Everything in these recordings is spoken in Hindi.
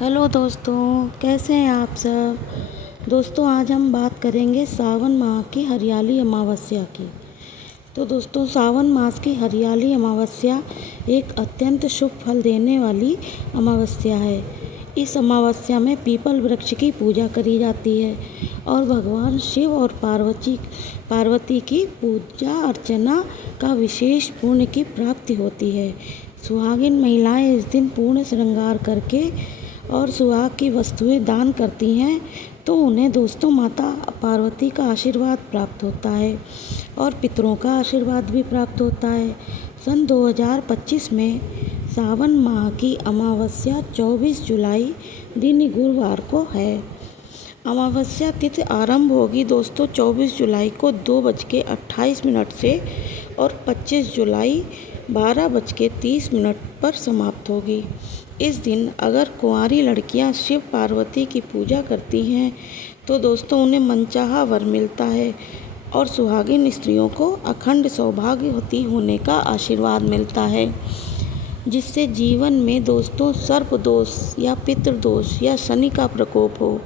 हेलो दोस्तों, कैसे हैं आप सब। दोस्तों, आज हम बात करेंगे सावन माह की हरियाली अमावस्या की। तो दोस्तों, सावन मास की हरियाली अमावस्या एक अत्यंत शुभ फल देने वाली अमावस्या है। इस अमावस्या में पीपल वृक्ष की पूजा करी जाती है और भगवान शिव और पार्वती की पूजा अर्चना का विशेष पुण्य की प्राप्ति होती है। सुहागिन महिलाएं इस दिन पूर्ण श्रृंगार करके और सुहाग की वस्तुएं दान करती हैं तो उन्हें दोस्तों माता पार्वती का आशीर्वाद प्राप्त होता है और पितरों का आशीर्वाद भी प्राप्त होता है। सन 2025 में सावन माह की अमावस्या 24 जुलाई दिन गुरुवार को है। अमावस्या तिथि आरंभ होगी दोस्तों 24 जुलाई को 2:28 से और 25 जुलाई 12:30 पर समाप्त होगी। इस दिन अगर कुंवारी लड़कियां शिव पार्वती की पूजा करती हैं तो दोस्तों उन्हें मनचाहा वर मिलता है और सुहागिन स्त्रियों को अखंड सौभाग्यवती होने का आशीर्वाद मिलता है, जिससे जीवन में दोस्तों सर्प दोष या पितृदोष या शनि का प्रकोप हो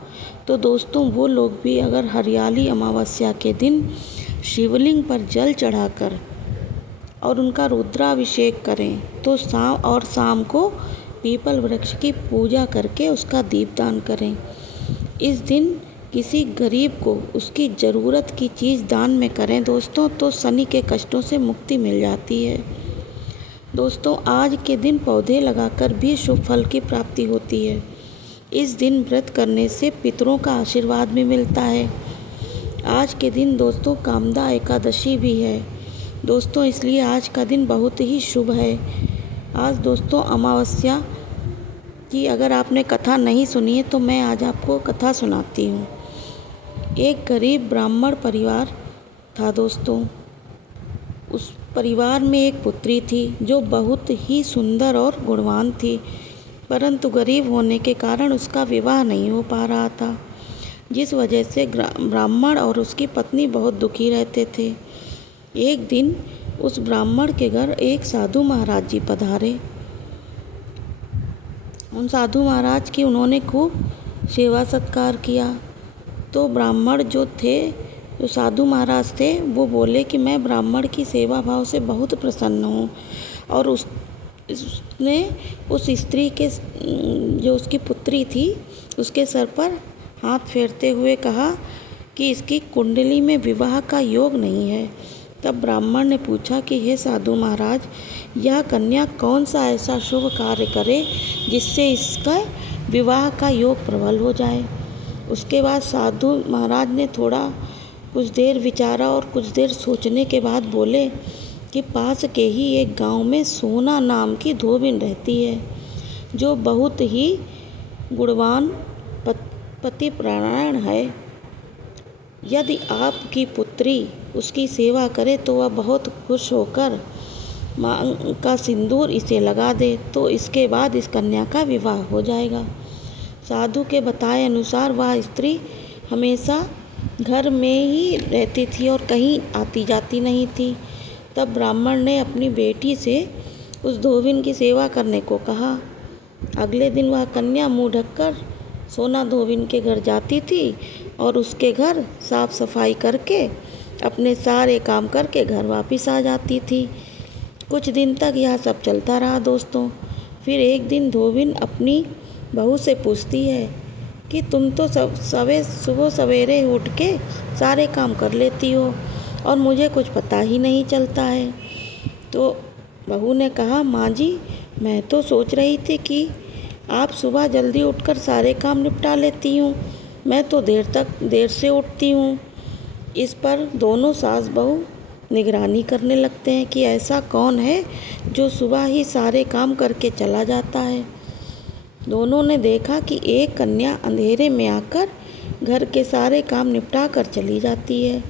तो दोस्तों वो लोग भी अगर हरियाली अमावस्या के दिन शिवलिंग पर जल चढ़ाकर और उनका रुद्राभिषेक करें तो शाम को पीपल वृक्ष की पूजा करके उसका दीपदान करें। इस दिन किसी गरीब को उसकी ज़रूरत की चीज़ दान में करें दोस्तों तो शनि के कष्टों से मुक्ति मिल जाती है। दोस्तों, आज के दिन पौधे लगाकर भी शुभ फल की प्राप्ति होती है। इस दिन व्रत करने से पितरों का आशीर्वाद भी मिलता है। आज के दिन दोस्तों कामदा एकादशी भी है दोस्तों, इसलिए आज का दिन बहुत ही शुभ है। आज दोस्तों अमावस्या की अगर आपने कथा नहीं सुनी है तो मैं आज आपको कथा सुनाती हूँ। एक गरीब ब्राह्मण परिवार था दोस्तों। उस परिवार में एक पुत्री थी जो बहुत ही सुंदर और गुणवान थी, परंतु गरीब होने के कारण उसका विवाह नहीं हो पा रहा था, जिस वजह से ब्राह्मण और उसकी पत्नी बहुत दुखी रहते थे। एक दिन उस ब्राह्मण के घर एक साधु महाराज जी पधारे। उन साधु महाराज की उन्होंने खूब सेवा सत्कार किया। तो ब्राह्मण जो साधु महाराज थे वो बोले कि मैं ब्राह्मण की सेवा भाव से बहुत प्रसन्न हूँ। और उसने उस स्त्री के जो उसकी पुत्री थी उसके सर पर हाथ फेरते हुए कहा कि इसकी कुंडली में विवाह का योग नहीं है। तब ब्राह्मण ने पूछा कि हे साधु महाराज, यह कन्या कौन सा ऐसा शुभ कार्य करे जिससे इसका विवाह का योग प्रबल हो जाए। उसके बाद साधु महाराज ने कुछ देर विचारा और कुछ देर सोचने के बाद बोले कि पास के ही एक गांव में सोना नाम की धोबिन रहती है जो बहुत ही गुणवान पतिपरायण है। यदि आपकी पुत्री उसकी सेवा करे तो वह बहुत खुश होकर मांग का सिंदूर इसे लगा दे तो इसके बाद इस कन्या का विवाह हो जाएगा। साधु के बताए अनुसार वह स्त्री हमेशा घर में ही रहती थी और कहीं आती जाती नहीं थी। तब ब्राह्मण ने अपनी बेटी से उस धोबिन की सेवा करने को कहा। अगले दिन वह कन्या मुँह ढककर सोना धोबिन के घर जाती थी और उसके घर साफ सफाई करके अपने सारे काम करके घर वापस आ जाती थी। कुछ दिन तक यह सब चलता रहा दोस्तों। फिर एक दिन धोबिन अपनी बहू से पूछती है कि तुम तो सुबह सवेरे उठ के सारे काम कर लेती हो और मुझे कुछ पता ही नहीं चलता है। तो बहू ने कहा, माँ जी, मैं तो सोच रही थी कि आप सुबह जल्दी उठकर सारे काम निपटा लेती हूँ, मैं तो देर से उठती हूँ। इस पर दोनों सास बहू निगरानी करने लगते हैं कि ऐसा कौन है जो सुबह ही सारे काम करके चला जाता है। दोनों ने देखा कि एक कन्या अंधेरे में आकर घर के सारे काम निपटा कर चली जाती है।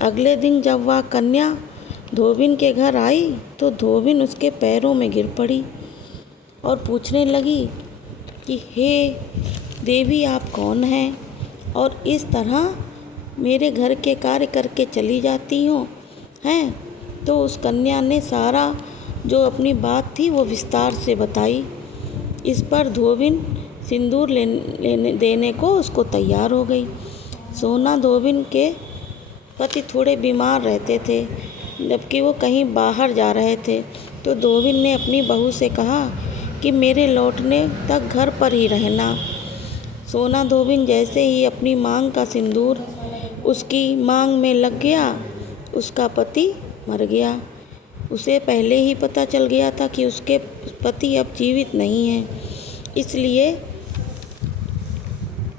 अगले दिन जब वह कन्या धोबिन के घर आई तो धोबिन उसके पैरों में गिर पड़ी और पूछने लगी कि हे देवी, आप कौन हैं और इस तरह मेरे घर के कार्य करके चली जाती हो हैं। तो उस कन्या ने सारा जो अपनी बात थी वो विस्तार से बताई। इस पर धोबिन सिंदूर लेने देने को उसको तैयार हो गई। सोना धोबिन के पति थोड़े बीमार रहते थे, जबकि वो कहीं बाहर जा रहे थे। तो धोबिन ने अपनी बहू से कहा कि मेरे लौटने तक घर पर ही रहना। सोना धोबिन जैसे ही अपनी मांग का सिंदूर उसकी मांग में लग गया, उसका पति मर गया। उसे पहले ही पता चल गया था कि उसके पति अब जीवित नहीं हैं, इसलिए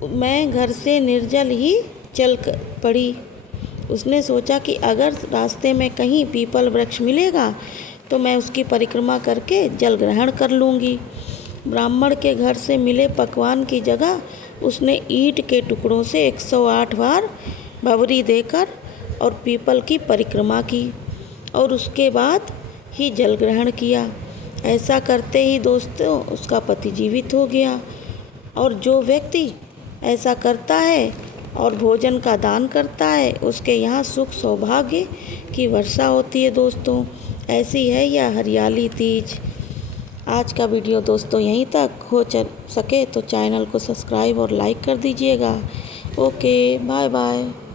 मैं घर से निर्जल ही चल पड़ी। उसने सोचा कि अगर रास्ते में कहीं पीपल वृक्ष मिलेगा तो मैं उसकी परिक्रमा करके जल ग्रहण कर लूँगी। ब्राह्मण के घर से मिले पकवान की जगह उसने ईंट के टुकड़ों से 108 बार भवरी देकर और पीपल की परिक्रमा की और उसके बाद ही जल ग्रहण किया। ऐसा करते ही दोस्तों उसका पति जीवित हो गया। और जो व्यक्ति ऐसा करता है और भोजन का दान करता है, उसके यहाँ सुख सौभाग्य की वर्षा होती है। दोस्तों, ऐसी है यह हरियाली तीज। आज का वीडियो दोस्तों यहीं तक। हो सके तो चैनल को सब्सक्राइब और लाइक कर दीजिएगा। Okay, bye bye.